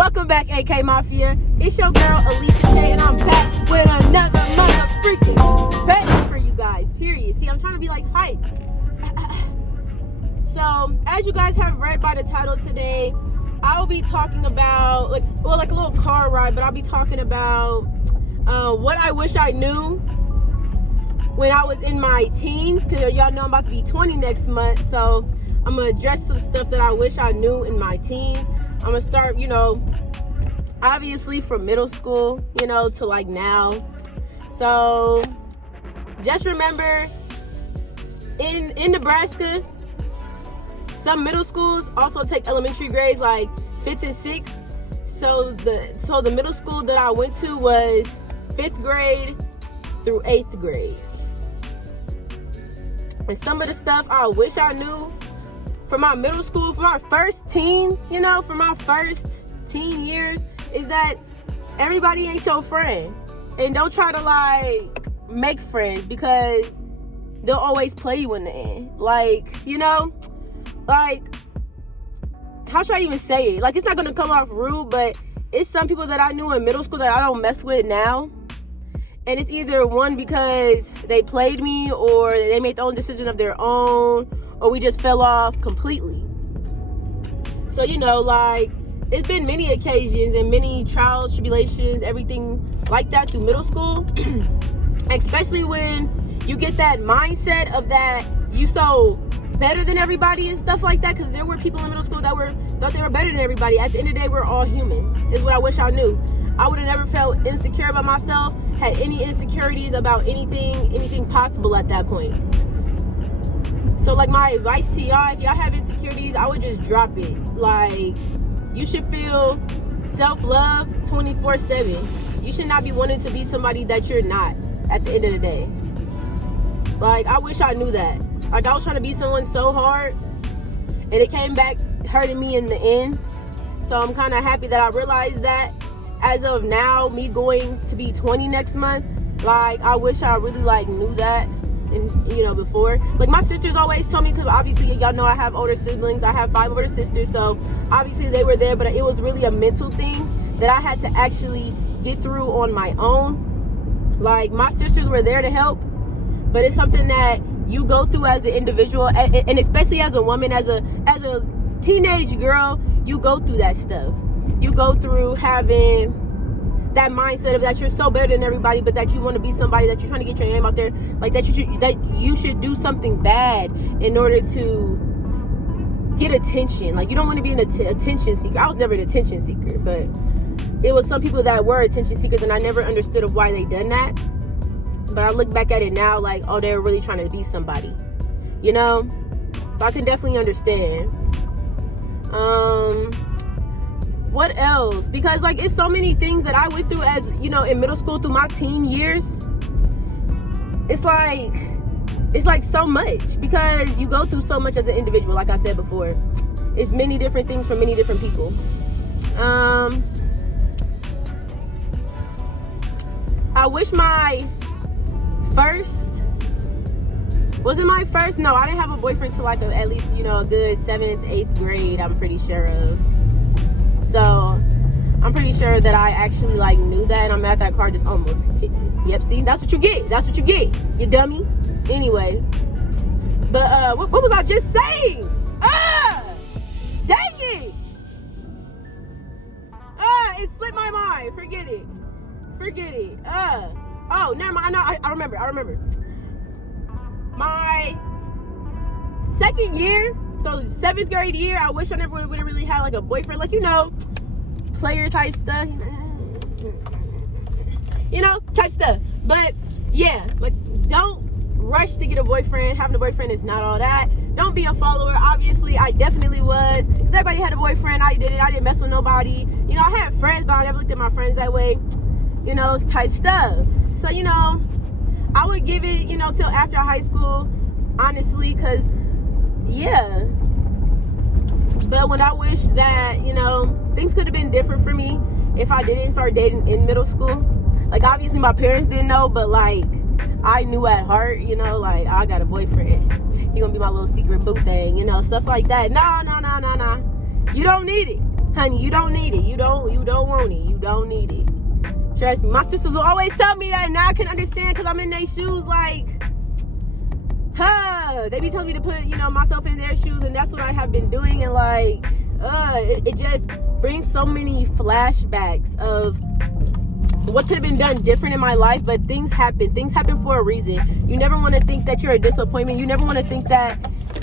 Welcome back, AK Mafia. It's your girl, Alessa K, and I'm back with another mother freaking banger for you guys, period. See, I'm trying to be like hype. So, as you guys have read by the title today, I'll be talking about, like a little car ride, but I'll be talking about what I wish I knew when I was in my teens, because y'all know I'm about to be 20 next month, so I'm going to address some stuff that I wish I knew in my teens. I'm going to start, obviously from middle school, to like now. So just remember, in Nebraska, some middle schools also take elementary grades like 5th and 6th. So the middle school that I went to was 5th grade through 8th grade. And some of the stuff I wish I knew for my middle school, for my first teens, for my first teen years, is that everybody ain't your friend. And don't try to make friends, because they'll always play you in the end. How should I even say it? It's not gonna come off rude, but it's some people that I knew in middle school that I don't mess with now. And it's either one because they played me, or they made their own decision of their own, or we just fell off completely. So, it's been many occasions and many trials, tribulations, everything like that through middle school. Especially when you get that mindset of that you so better than everybody and stuff like that, because there were people in middle school that thought they were better than everybody. At the end of the day, we're all human, is what I wish I knew. I would have never felt insecure about myself, had any insecurities about anything possible at that point. So my advice to y'all, if y'all have insecurities, I would just drop it. You should feel self-love 24/7. You should not be wanting to be somebody that you're not at the end of the day. I wish I knew that. I was trying to be someone so hard, and it came back hurting me in the end. So I'm kind of happy that I realized that as of now, me going to be 20 next month, I wish I really knew that. And before, my sisters always told me, because obviously y'all know I have older siblings. I have 5 older sisters, so obviously they were there, but it was really a mental thing that I had to actually get through on my own. My sisters were there to help, but it's something that you go through as an individual, and especially as a woman, as a teenage girl, you go through that stuff. You go through having that mindset of that you're so better than everybody, but that you want to be somebody, that you're trying to get your name out there, that you should do something bad in order to get attention. You don't want to be an attention seeker. I was never an attention seeker, but it was some people that were attention seekers, and I never understood of why they done that. But I look back at it now they were really trying to be somebody, so I can definitely understand. What else? Because it's so many things that I went through as in middle school through my teen years. It's so much, because you go through so much as an individual. Like I said before, it's many different things from many different people. I wish my first, was it my first? No, I didn't have a boyfriend till at least a good 7th, 8th grade, I'm pretty sure of. So I'm pretty sure that I actually knew that, and I'm at that car just almost hit me. Yep, see, that's what you get, you dummy. Anyway, but what was I just saying? Dang it! It slipped my mind. Forget it. Oh, never mind. I remember. My second year, so 7th grade year, I wish I never would have really had a boyfriend, player type stuff, type stuff. But yeah, don't rush to get a boyfriend. Having a boyfriend is not all that. Don't be a follower. Obviously, I definitely was, because everybody had a boyfriend. I did it. I didn't mess with nobody. I had friends, but I never looked at my friends that way. Type stuff. So I would give it, till after high school, honestly, because yeah. But when I wish that, things could have been different for me if I didn't start dating in middle school. Obviously my parents didn't know, but I knew at heart, I got a boyfriend. He gonna be my little secret boo thing, stuff like that. No. You don't need it. Honey, you don't need it. You don't want it. You don't need it. Trust me. My sisters will always tell me that, and now I can understand because I'm in their shoes. Like, they be telling me to put, myself in their shoes, and that's what I have been doing. And like, it just brings so many flashbacks of what could have been done different in my life. But things happen for a reason. You never want to think that you're a disappointment. You never want to think that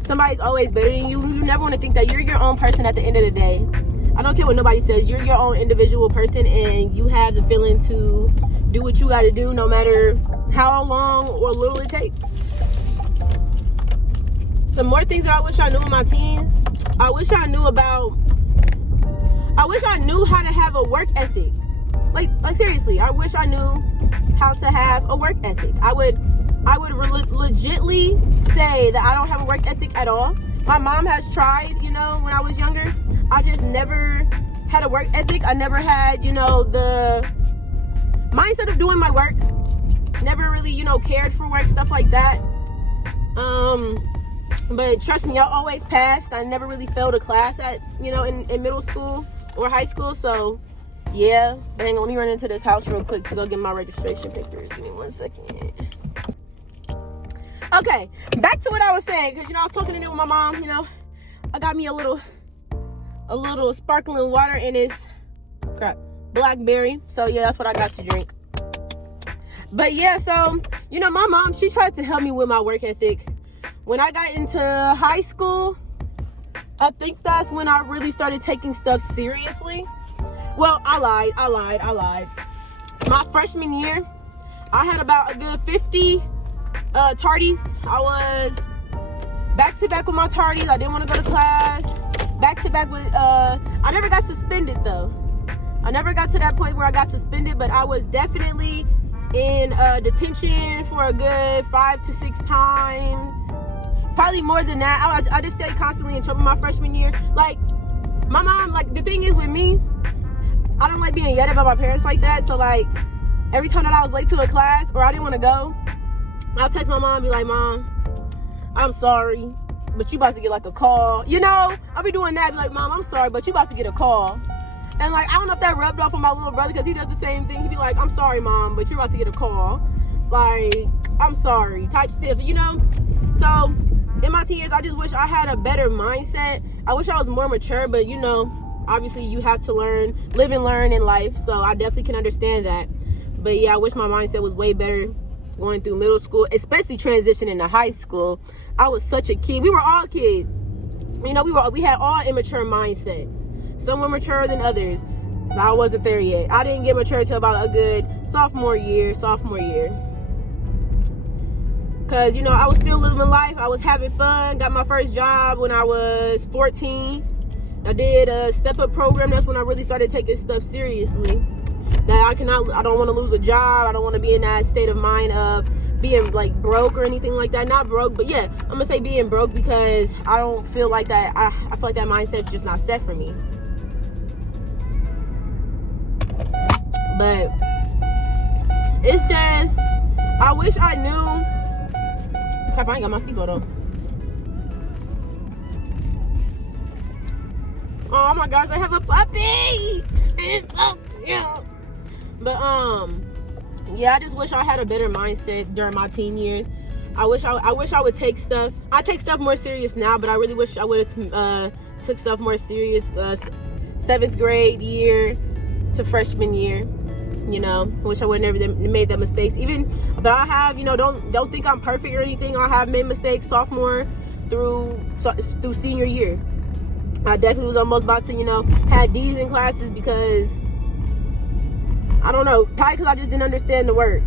somebody's always better than you. You never want to think that you're your own person at the end of the day. I don't care what nobody says. You're your own individual person, and you have the feeling to do what you got to do, no matter how long or little it takes. Some more things that I wish I knew in my teens. I wish I knew how to have a work ethic. Like seriously, I wish I knew how to have a work ethic. I would legitly say that I don't have a work ethic at all. My mom has tried, when I was younger. I just never had a work ethic. I never had, the mindset of doing my work. Never really, cared for work, stuff like that. But trust me, I always passed. I never really failed a class at, in middle school or high school. So, yeah. But hang on, let me run into this house real quick to go get my registration pictures. Give me 1 second. Okay, back to what I was saying. Because, I was talking to with my mom, I got me a little sparkling water and it's blackberry. So, yeah, that's what I got to drink. But, yeah, so, my mom, she tried to help me with my work ethic. When I got into high school, I think that's when I really started taking stuff seriously. Well, I lied. My freshman year, I had about a good 50 tardies. I was back-to-back with my tardies. I didn't want to go to class. Back-to-back with, I never got suspended, though. I never got to that point where I got suspended, but I was definitely in detention for a good 5 to 6 times. Probably more than that. I just stayed constantly in trouble my freshman year. Like, my mom, like, the thing is with me, I don't like being yelled at by my parents like that. So, like, every time that I was late to a class or I didn't want to go, I'll text my mom and be like, Mom, I'm sorry, but you about to get, like, a call. I'll be doing that. Be like, Mom, I'm sorry, but you about to get a call. And, like, I don't know if that rubbed off on my little brother because he does the same thing. He'd be like, I'm sorry, Mom, but you're about to get a call. Like, I'm sorry, type stiff, So, in my teen years, I just wish I had a better mindset. I wish I was more mature, but, obviously you have to live and learn in life. So I definitely can understand that. But yeah, I wish my mindset was way better going through middle school, especially transitioning to high school. I was such a kid. We were all kids. We had all immature mindsets. Some were maturer than others. But I wasn't there yet. I didn't get mature until about a good sophomore year. Because, I was still living life. I was having fun. Got my first job when I was 14. I did a step-up program. That's when I really started taking stuff seriously. That I don't want to lose a job. I don't want to be in that state of mind of being, like, broke or anything like that. Not broke, but yeah, I'm going to say being broke because I don't feel like that. I feel like that mindset's just not set for me. But it's just, I wish I knew. Crap, I ain't got my seatbelt on. Oh my gosh, I have a puppy. It's so cute. But yeah, I just wish I had a better mindset during my teen years. I wish I would take stuff. I take stuff more serious now, but I really wish I would have took stuff more serious 7th grade year to freshman year. I wish I would have never made that mistakes. But I have, don't think I'm perfect or anything. I have made mistakes sophomore through senior year. I definitely was almost about to, had D's in classes because, I don't know, probably because I just didn't understand the work.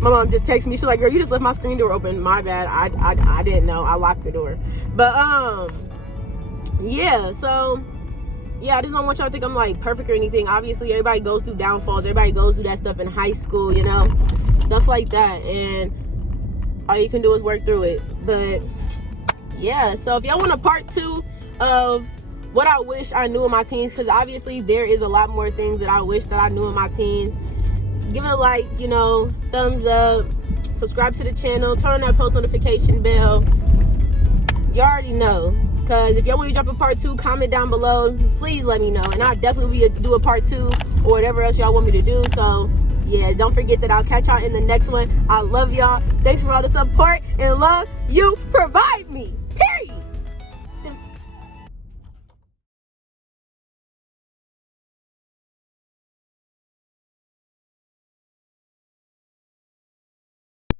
My mom just texted me. She's like, girl, you just left my screen door open. My bad. I didn't know. I locked the door. But, yeah, so... yeah, I just don't want y'all to think I'm, like, perfect or anything. Obviously, everybody goes through downfalls. Everybody goes through that stuff in high school, stuff like that. And all you can do is work through it. But, yeah. So, if y'all want a part 2 of what I wish I knew in my teens, because obviously there is a lot more things that I wish that I knew in my teens, give it a like, thumbs up, subscribe to the channel, turn on that post notification bell. You already know. Because if y'all want me to drop a part 2, comment down below. Please let me know. And I'll definitely do a part 2 or whatever else y'all want me to do. So, yeah, don't forget that I'll catch y'all in the next one. I love y'all. Thanks for all the support and love you provide me.